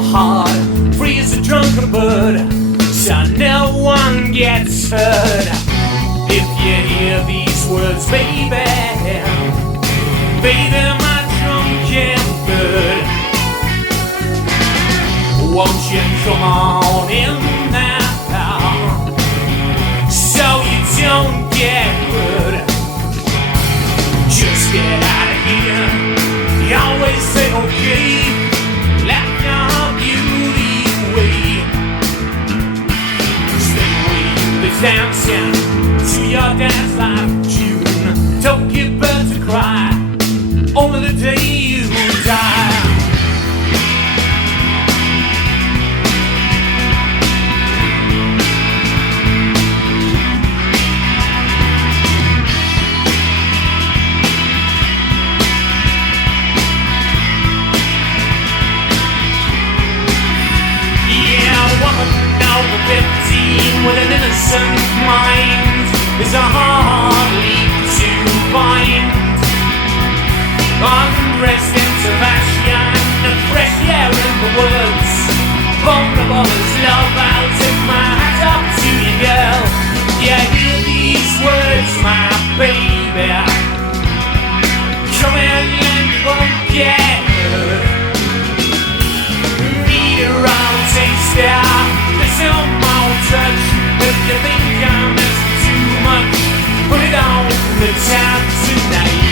your heart, free as a drunken bird, so no one gets hurt. If you hear these words, baby, baby, my drunken bird, won't you come on in now, so you don't get hurt? Just get out of here. You always say okay, let your beauty away. Stay away, the dancing to your dance like June. Don't give birth to cry, only the day you die. Over 15 with an innocent mind is a hard leap to find. Undressed in Sebastian, the fresh air in the woods, vulnerable as love. I'll tip my hat up to you, girl. You hear these words, my baby. Come in and you won't get hurt. Need a round taster, no more touch. If you think I'm asking too much, put it on the tap tonight.